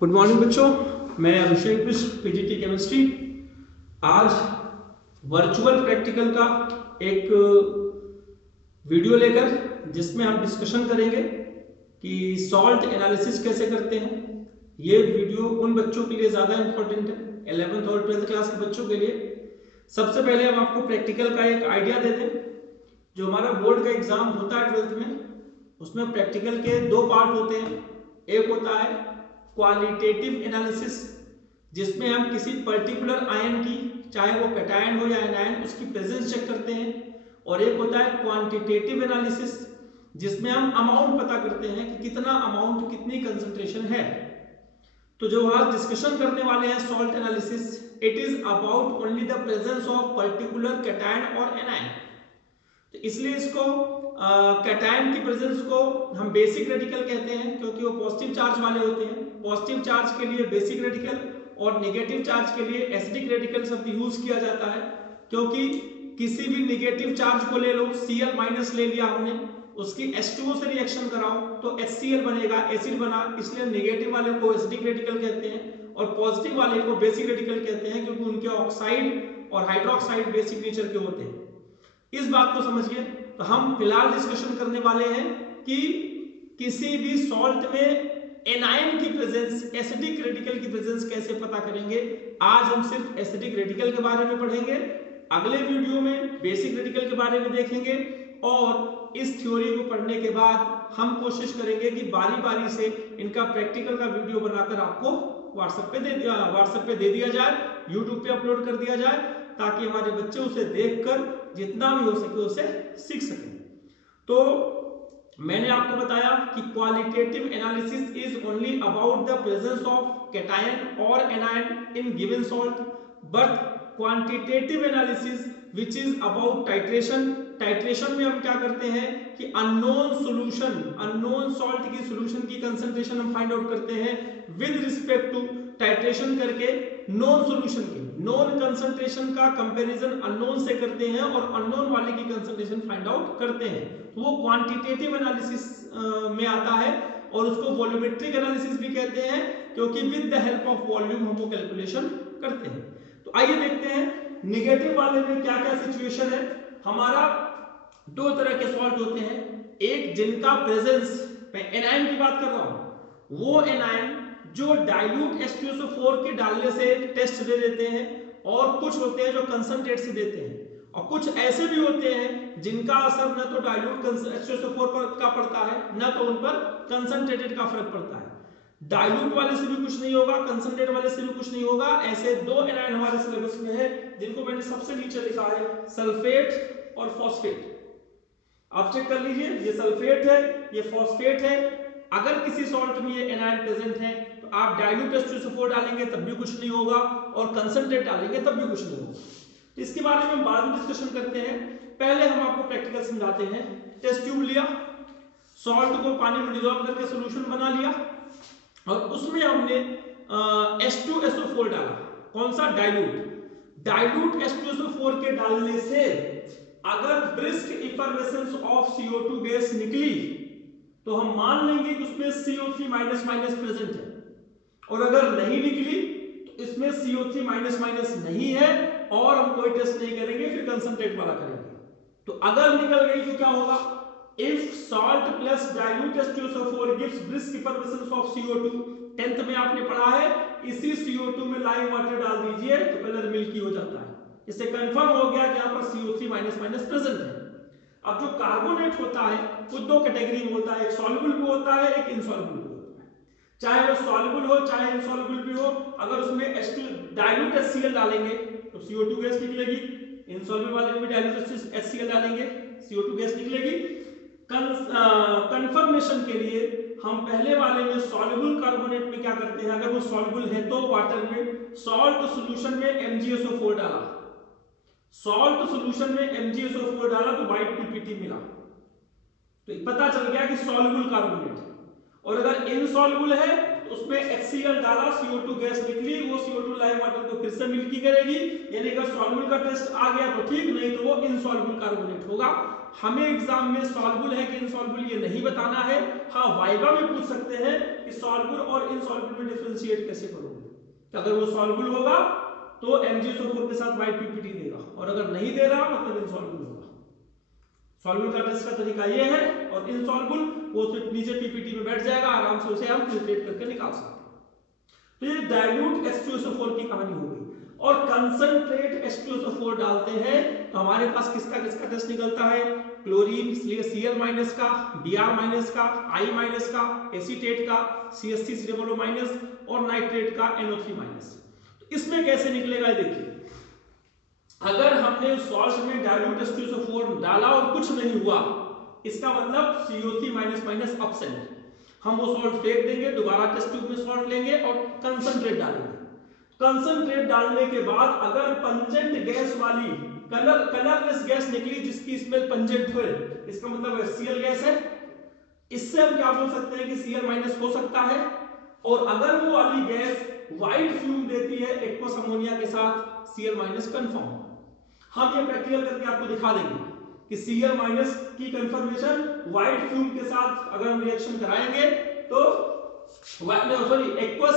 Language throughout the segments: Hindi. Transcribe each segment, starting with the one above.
गुड मॉर्निंग बच्चों, मैं अभिषेक मिश्र, पीजीटी केमिस्ट्री। आज वर्चुअल प्रैक्टिकल का एक वीडियो लेकर जिसमें हम डिस्कशन करेंगे कि सॉल्ट एनालिसिस कैसे करते हैं। ये वीडियो उन बच्चों के लिए ज़्यादा इंपॉर्टेंट है, 11th और 12th क्लास के बच्चों के लिए। सबसे पहले हम आपको प्रैक्टिकल का एक आइडिया देते हैं। जो हमारा बोर्ड का एग्जाम होता है 12th में, उसमें प्रैक्टिकल के दो पार्ट होते हैं। एक होता है क्वालिटेटिव एनालिसिस, जिसमें हम किसी पर्टिकुलर आयन की, चाहे वो कैटायन हो या एनायन, उसकी प्रेजेंस चेक करते हैं। और एक होता है क्वांटिटेटिव एनालिसिस, जिसमें हम अमाउंट पता करते हैं कि कितना अमाउंट, कितनी कंसंट्रेशन है। तो जो आज डिस्कशन करने वाले हैं salt analysis, it is about only the presence of particular cation और एनायन। तो इसलिए इसको कैटायन की प्रेजेंस को हम बेसिक रेडिकल कहते हैं, क्योंकि वो पॉजिटिव चार्ज वाले होते हैं। पॉजिटिव चार्ज के लिए बेसिक रेडिकल और नेगेटिव चार्ज के लिए एसिडिक रेडिकल शब्द यूज किया जाता है। क्योंकि किसी भी नेगेटिव चार्ज को ले लो, Cl माइनस ले लिया हमने, उसकी H2O से रिएक्शन कराओ तो HCl बनेगा, एसिड बना, इसलिए नेगेटिव वाले को एसिडिक रेडिकल कहते हैं और पॉजिटिव वाले को बेसिक रेडिकल कहते हैं, क्योंकि उनके ऑक्साइड और हाइड्रोक्साइड बेसिक नेचर के होते हैं। इस बात को समझिए। तो हम फिलहाल डिस्कशन करने वाले हैं कि किसी भी सॉल्ट में एनायन की प्रेजेंस, एसिडिक रेडिकल की प्रेजेंस कैसे पता करेंगे। आज हम सिर्फ एसिडिक रेडिकल के बारे में पढ़ेंगे, अगले वीडियो में बेसिक रेडिकल के बारे में देखेंगे। और इस थ्योरी को पढ़ने के बाद हम कोशिश करेंगे कि बारी बारी से इनका प्रैक्टिकल का वीडियो बनाकर आपको व्हाट्सएप पे दे दिया जाए, यूट्यूब पे अपलोड कर दिया जाए, ताकि हमारे बच्चे उसे देखकर जितना भी हो सके उसे सीख सकें। तो मैंने आपको बताया कि qualitative analysis is only about the presence of cation और anion in given salt, but quantitative analysis which is about titration. Titration में हम क्या करते हैं कि अननोन सॉल्यूशन, अननोन सॉल्ट की सॉल्यूशन की कंसंट्रेशन हम फाइंड आउट करते हैं विद रिस्पेक्ट टू टाइट्रेशन करके नोन सॉल्यूशन की, नोन कंसंट्रेशन का कंपैरिजन अननोन से करते हैं और अननोन वाले की कंसंट्रेशन फाइंड आउट करते हैं। तो वो क्वांटिटेटिव एनालिसिस में आता है और उसको वॉल्यूमेट्रिक एनालिसिस भी कहते हैं, क्योंकि with the help of volume हम वो कैलकुलेशन करते हैं। तो आइए देखते हैं नेगेटिव वाले में क्या क्या सिचुएशन है। हमारा दो तरह के सॉल्ट होते हैं, एक जिनका प्रेजेंस, मैं एनायन की बात कर रहा हूं, वो एनायन जो डाइल्यूट H2SO4 के डालने से टेस्ट दे देते हैं, और कुछ होते हैं जो कंसंट्रेट से देते हैं, और कुछ ऐसे भी होते हैं जिनका असर न तो डाइल्यूट H2SO4 पर का पड़ता है, न तो उन पर कंसंट्रेटेड का फर्क पड़ता है। डाइल्यूट वाले से भी कुछ नहीं होगा, कंसंट्रेट वाले से भी कुछ नहीं होगा। ऐसे दो एनायन हमारे सिलेबस में है, जिनको मैंने सबसे नीचे लिखा है, सल्फेट और फॉस्फेट। आप चेक कर लीजिए, ये सल्फेट है, ये फॉस्फेट है। अगर किसी सॉल्ट में ये एनायन प्रेजेंट है तो आप डाइल्यूट H2SO4 डालेंगे तब भी कुछ नहीं होगा, और कंसंट्रेट डालेंगे तब भी कुछ नहीं होगा। तो इसके बारे में हम बाद में डिस्कशन करते हैं। पहले हम आपको प्रैक्टिकल समझाते हैं। टेस्ट ट्यूब लिया, सॉल्ट को पानी में डिसॉल्व करके सॉल्यूशन बना लिया, और उसमें हमने H2SO4 डाला। कौन सा? डाइल्यूट। डाइल्यूट H2SO4 के डालने से अगर brisk effervescence of CO2 gas निकली तो हम मान लेंगे कि उसमें CO3 माइनस माइनस प्रेजेंट है, और अगर नहीं निकली तो इसमें CO3 माइनस माइनस नहीं है, और हम कोई टेस्ट नहीं करेंगे, फिर कंसंट्रेट वाला करेंगे। तो अगर निकल गई तो क्या होगा? If salt plus dilute H2SO4 gives brisk effervescence of CO2, 10th में आपने पढ़ा है, इसी CO2 में लाइम वाटर डाल दीजिए तो कलर मिल्की हो जाता है। इससे कंफर्म हो गया कि यहां पर CO3 माइनस माइनस प्रेजेंट है। अब जो कार्बोनेट होता है वो दो कैटेगरी में होता है, एक सॉल्युबल भी होता है, एक इनसॉल्युबल भी होता है। चाहे वो सॉल्युबल हो चाहे इनसॉल्युबल भी हो, अगर उसमें डाइल्यूट HCl डालेंगे तो CO2 गैस निकलेगी, इनसॉल्युबल वाले में भी डाइल्यूट HCl डालेंगे, CO2 गैस निकलेगी। कंफर्मेशन के लिए हम पहले वाले में सॉल्युबल कार्बोनेट में क्या करते हैं, अगर वो सॉल्युबल है तो वाटर में, सॉल्ट सॉल्यूशन में MgSO4 डाला, सॉल्ट सॉल्यूशन में MgSO4 डाला तो व्हाइट PPT मिला, तो पता चल गया कि सॉल्युबल कार्बोनेट है। और अगर इनसॉल्युबल है तो उसमें HCl डाला, CO2 गैस निकली, वो CO2 लाइम वाटर को फिर से मिल्की करेगी, यानी अगर सॉल्युबल का टेस्ट आ गया तो ठीक, नहीं तो वो इनसॉल्युबल कार्बोनेट होगा। हमें एग्जाम में सॉल्युबल है कि इनसॉल्युबल ये नहीं बताना है। हाँ, वाइवा में पूछ सकते हैं कि सॉल्युबल और इनसॉल्युबल में डिफरेंशिएट कैसे करोगे। अगर वो सॉल्युबल होगा तो MgSO4 के साथ व्हाइट पीपीटी देगा, और अगर नहीं दे रहा मतलब इनसॉल्युबल होगा। सॉल्युबल का टेस्ट का तरीका ये है, और इनसॉल्युबल वो सिर्फ नीचे पीपीटी में बैठ जाएगा, आराम से उसे हम फिल्ट्रेट करके निकाल सकते हैं। तो ये डाइल्यूट H2SO4 की कहानी हो गई। और कंसंट्रेट H2SO4 डालते हैं तो हमारे पास किसका किसका टेस्ट निकलता है, क्लोरीन इसलिए Cl- का, Br- का, I- का, एसीटेट का CH3COO- और नाइट्रेट का NO3-। तो इसमें कैसे निकलेगा देखिए, अगर हमने सॉल्ट में डाइल्यूट H2SO4 डाला और कुछ नहीं हुआ, इसका मतलब CO3- एब्सेंट। हम वो सॉल्ट फेंक देंगे, दोबारा टेस्ट ट्यूब में सॉल्ट लेंगे और कंसंट्रेट डालेंगे। कंसंट्रेट डालने के बाद अगर पंजेंट गैस वाली कलरलेस गैस निकली जिसकी स्मेल पंजेंट हो, इसका मतलब Cl गैस है। इससे हम क्या बोल सकते हैं कि Cl- हो सकता है। और अगर वो वाली गैस व्हाइट फ्यूम देती है एक्वस अमोनिया के साथ, Cl- कंफर्म। हम ये प्रैक्टिकल करके आपको दिखा देंगे कि Cl- की कंफर्मेशन व्हाइट फ्यूम के साथ अगर हम रिएक्शन कराएंगे तो एक्वस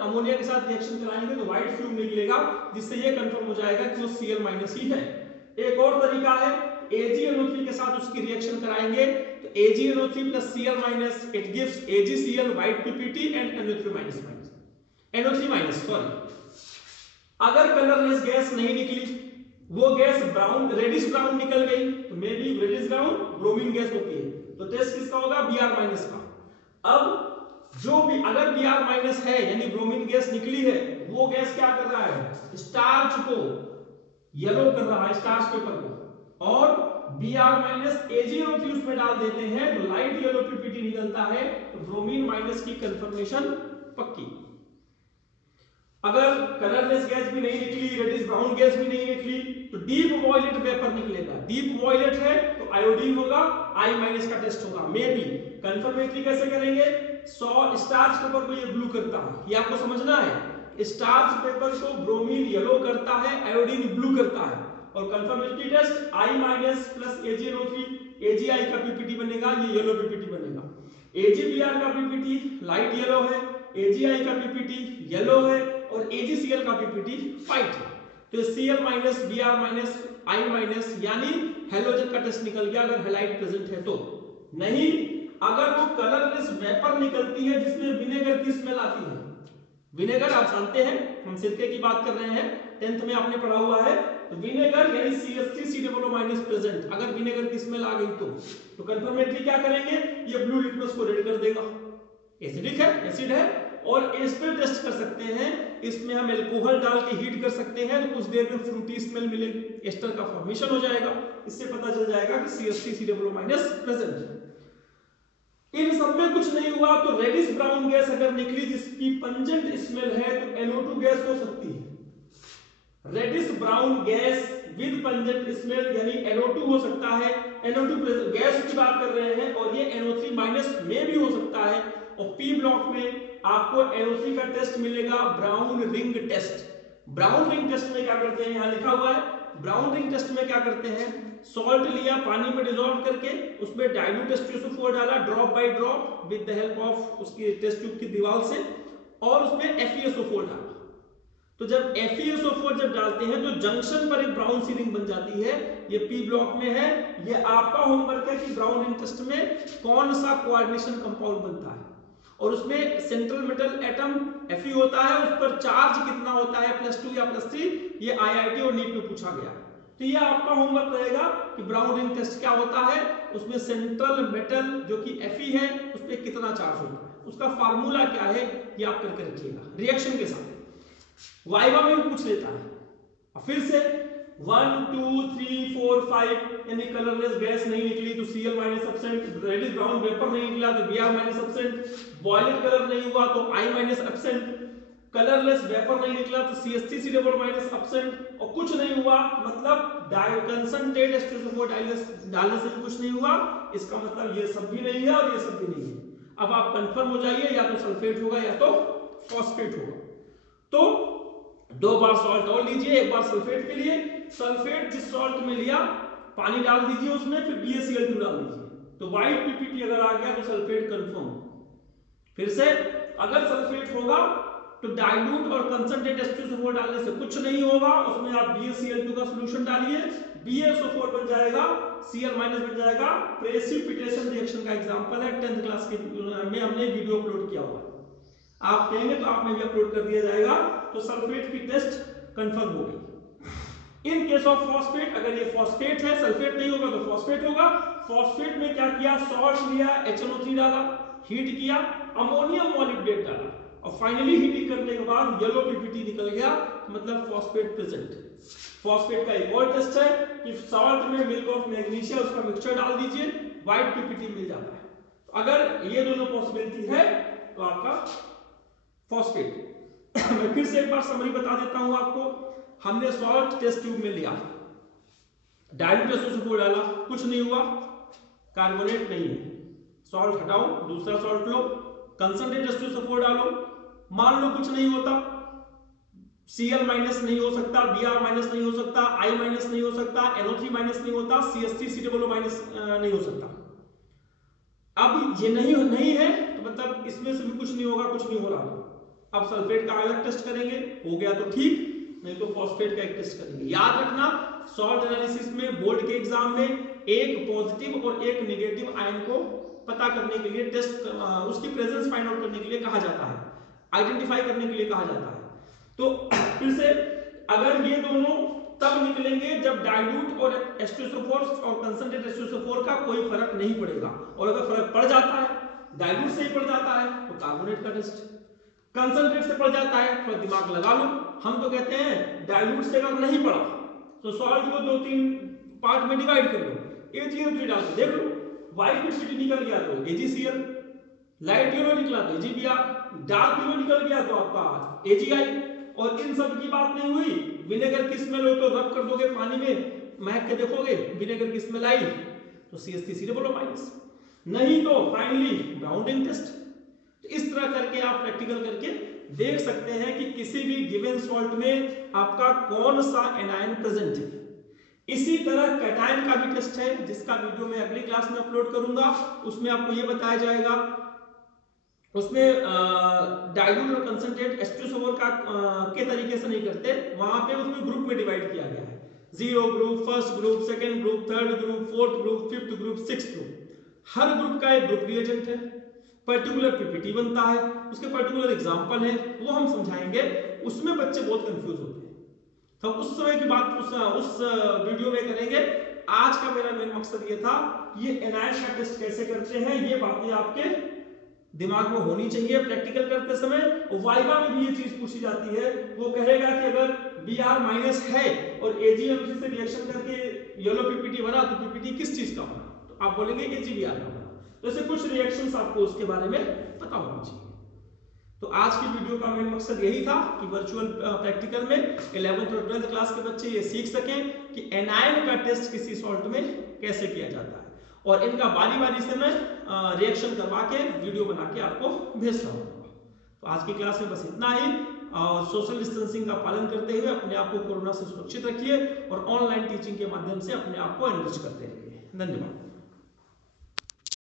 अमोनिया के साथ रिएक्शन कराएंगे तो व्हाइट फ्यूम निकलेगा, जिससे ये कंफर्म हो जाएगा कि वो Cl- ही है। एक और तरीका है, AgNO3 के साथ उसकी रिएक्शन कराएंगे तो AgNO3 plus Cl- it gives AgCl white PPT and NO3-, sorry. अगर कलरलेस गैस नहीं निकली, वो गैस ब्राउन रेडिश ब्राउन निकल गई तो maybe reddish brown bromine gas होती है, तो टेस्ट किसका होगा, Br- का। अब जो भी अगर Br- है यानी ब्रोमीन गैस निकली है, वो गैस क्या कर रहा है, स्टार्च को येलो कर रहा है, स्टार्च पेपर को, और Br- AgNO3 उसमें डाल देते हैं तो लाइट येलो पीपीटी निकलता है, तो ब्रोमीन- की कंफर्मेशन पक्की। अगर कलरलेस गैस भी नहीं निकली, रेडिश ब्राउन गैस भी नहीं निकली, तो डीप वॉयलेट वेपर निकलेगा। डीप वॉयलेट है तो आयोडीन होगा, I- का टेस्ट होगा। मे बी कंफर्मेटरी कैसे करेंगे, स्टार्च पेपर को ये ब्लू करता है, ये आपको समझना है। स्टार्च पेपर को ब्रोमीन येलो करता है, आयोडीन ब्लू करता है। और confirmatory test I- plus AgNO3, Agi का पीपीटी बनेगा, ये येलो पीपीटी बनेगा। AgBr का पीपीटी लाइट येलो है, Agi का पीपीटी येलो है, और AgCl का पीपीटी व्हाइट है। तो Cl- Br- I- यानी हैलोजन का टेस्ट निकल गया अगर हैलाइड प्रेजेंट है तो। नहीं, अगर वो कलरलेस वेपर निकलती है जिसमें विनेगर की स्मेल आती है, विनेगर आप जानते हैं, हम सिरके की बात कर रहे हैं, 10th में आपने पढ़ा हुआ है, तो विनेगर यानी CH3COO- प्रेजेंट, अगर विनेगर की स्मेल आ गई तो कंफर्मेटरी क्या करेंगे, ये ब्लू लिटमस को रेड कर देगा। एसिडिक है, एसिड है, और इस पे टेस्ट कर सकते हैं, इसमें हम अल्कोहल डाल के हीट कर सकते हैं तो कुछ देर में फ्रूटी स्मेल मिलेगी, एस्टर का फॉर्मेशन हो जाएगा, इससे पता चल जाएगा कि CH3COO- प्रेजेंट है। इन सब में कुछ नहीं हुआ तो रेडिश ब्राउन गैस अगर निकली जिसकी पंजेंट स्मेल है तो NO2 गैस हो सकती है। Reddish brown gas with pungent smell यानी NO2 हो सकता है, NO2 गैस की बात कर रहे हैं, और ये NO3- में भी हो सकता है। और P ब्लॉक में आपको NO3 का टेस्ट मिलेगा, brown ring test. Brown ring test में क्या करते हैं, यहां लिखा हुआ है, ब्राउन रिंग टेस्ट में क्या करते हैं, सॉल्ट लिया पानी में डिसॉल्व करके, उसमें डाइल्यूट H2SO4 डाला drop by drop with the help of उसकी टेस्ट ट्यूब की दीवार से, और उसमें FeSO4 डाला। तो जब FeSO4 जब डालते हैं तो जंक्शन पर एक ब्राउन सी रिंग बन जाती है, ये P ब्लॉक में है। ये आपका होमवर्क है कि ब्राउन रिंग टेस्ट में कौन सा कोऑर्डिनेशन कंपाउंड बनता है, और उसमें सेंट्रल मेटल एटम Fe होता है, उस पर चार्ज कितना होता है, +2 या +3, ये IIT और नीट में पूछा गया। तो ये आपका होमवर्क रहेगा कि ब्राउन रिंग टेस्ट क्या होता है, उसमें सेंट्रल मेटल जो कि Fe है उस पर कितना चार्ज होता है, उसका फार्मूला क्या है, ये आप करके रखिएगा रिएक्शन के साथ। वाइवा में भी पूछ लेता है। और फिर से 1 2 3 4 5 यानी कलरलेस गैस नहीं निकली तो Cl- absent, reddish brown vapour नहीं निकला तो Br- एब्सेंट, बॉयलेट कलर नहीं हुआ तो I- एब्सेंट, कलरलेस वेपर नहीं निकला तो CH3COO- एब्सेंट, और कुछ नहीं हुआ मतलब कंसंट्रेट H2SO4 डालने से भी कुछ नहीं हुआ, इसका मतलब ये सब भी नहीं है और ये सब भी नहीं है। अब आप कंफर्म हो जाइए, या तो सल्फेट होगा या तो फॉस्फेट होगा। तो 2 बार सॉल्ट और लीजिए, एक बार सल्फेट के लिए। सल्फेट जिस सॉल्ट में लिया पानी डाल दीजिए उसमें, फिर BaCl2 डाल दीजिए, तो व्हाइट पीपीटी अगर आ गया तो सल्फेट कंफर्म। फिर से अगर सल्फेट होगा तो डाइल्यूट और कंसंट्रेट H2SO4 डालने से कुछ नहीं होगा, उसमें आप BaCl2 का सॉल्यूशन डालिए, BaSO4 बन जाएगा, Cl- बन जाएगा। प्रेसिपिटेशन रिएक्शन का एग्जांपल है, 10th क्लास के में हमने वीडियो अपलोड किया हुआ है, आप कहेंगे तो आप में भी अपलोड कर दिया जाएगा। तो सल्फेट की टेस्ट कंफर्म हो गई। इन केस ऑफ फॉस्फेट, अगर ये फॉस्फेट है, सल्फेट नहीं होगा तो फॉस्फेट होगा। फॉस्फेट में क्या किया, सॉल्ट लिया, HNO3 डाला, हीट किया, अमोनियम मॉलिब्डेट डाला और फाइनली हीटिंग करने के बाद येलो पीपीटी निकल गया, मतलब फॉस्फेट प्रेजेंट। फॉस्फेट का एक और टेस्ट है कि सॉल्ट में मिल्क ऑफ मैग्नीशिया उसका मिक्सचर डाल दीजिए, व्हाइट पीपीटी मिल जाता है। तो अगर ये दोनों पॉसिबिलिटी है तो आपका फॉस्फेट। मैं फिर से एक बार समरी बता देता हूं आपको। हमने सॉल्ट टेस्ट ट्यूब में लिया, डाइल्यूट H2SO4 डाला, कुछ नहीं हुआ, कार्बोनेट नहीं है, सॉल्ट हटाओ, दूसरा सॉल्ट लो, कंसंट्रेट H2SO4 डालो, मान लो कुछ नहीं होता, Cl- नहीं हो सकता, Br- नहीं हो सकता, I- नहीं हो सकता, NO3- नहीं होता, CH3COO- नहीं हो सकता। अब ये नहीं है तो मतलब इसमें से भी कुछ नहीं होगा, कुछ नहीं हो रहा। अब सल्फेट का अलग टेस्ट करेंगे, हो गया तो ठीक, नहीं तो फॉस्फेट का एक टेस्ट करेंगे। याद रखना, सॉल्ट एनालिसिस में बोर्ड के एग्जाम में एक पॉजिटिव और एक नेगेटिव आयन को पता करने के लिए टेस्ट, उसकी प्रेजेंस फाइंड आउट करने के लिए कहा जाता है, आइडेंटिफाई करने के लिए कहा जाता है। तो फिर से अगर ये दोनों तब निकलेंगे जब डाइल्यूट और H2SO4 और कंसंट्रेट H2SO4 का कोई फर्क नहीं पड़ेगा, और अगर फर्क पड़ जाता है, डाइल्यूट से ही पड़ जाता है तो कार्बोनेट का टेस्ट, कंसंट्रेट से पड़ जाता है थोड़ा दिमाग लगा लो। हम तो कहते हैं डाइल्यूट से अगर नहीं पड़ा तो सॉल्ट को 2-3 पार्ट में डिवाइड कर लो, AgO3 डाल के देख लो, व्हाइट पीपीटी निकल गया तो AgCl, लाइट येलो निकला तो AgBr, डार्क येलो निकल गया तो आपका AgI। और इन सब की बात नहीं हुई, विनेगर की स्मेल हो तो रब कर दोगे पानी में, महक के देखोगे विनेगर की स्मेल आई तो CH3COO-, नहीं तो फाइनली बाउंडिंग टेस्ट। तो इस तरह करके आप प्रैक्टिकल करके देख सकते हैं कि किसी भी गिवन सॉल्ट में आपका कौन सा एनायन प्रेजेंट है। इसी तरह कैटायन का भी टेस्ट है, जिसका वीडियो मैं अगली क्लास में अपलोड करूंगा, उसमें आपको यह बताया जाएगा। उसमें डाइल्यूट और कंसंट्रेट H2SO4 का के तरीके से नहीं करते, वहां पे उसमें ग्रुप में डिवाइड किया गया है, 0 group, first group, second group, third group, fourth group, fifth group, sixth group. हर ग्रुप का एक ग्रुप रिएजेंट है, पर्टिकुलर पीपीटी बनता है, उसके पर्टिकुलर एग्जांपल है, वो हम समझाएंगे। उसमें बच्चे बहुत कंफ्यूज होते हैं, तो उस समय की बात उस वीडियो में करेंगे। आज का मेरा मेन मकसद ये था, ये एनायन का टेस्ट कैसे करते हैं, ये बातें आपके दिमाग में होनी चाहिए प्रैक्टिकल करते समय। और वाइवा में भी ये चीज पूछी जाती है, वो कहेगा कि अगर Br- है और AgMC से रिएक्शन करके येलो पीपीटी बना तो पीपीटी किस चीज का बना, तो आप बोलेंगे AgBr का बना। तो ऐसे कुछ रिएक्शंस आपको उसके बारे में पता होना चाहिए। तो आज की वीडियो का मेन मकसद यही था कि वर्चुअल प्रैक्टिकल में 11th और 12th क्लास के बच्चे ये सीख सकें कि एनायन का टेस्ट किसी सॉल्ट में कैसे किया जाता है, और इनका बारी बारी से मैं रिएक्शन करवा के वीडियो बना के आपको भेज रहा हूँ। तो आज की क्लास में बस इतना ही, और सोशल डिस्टेंसिंग का पालन करते हुए अपने आप को कोरोना से सुरक्षित रखिए और ऑनलाइन टीचिंग के माध्यम से अपने आप को एनरिच करते रहिए। धन्यवाद।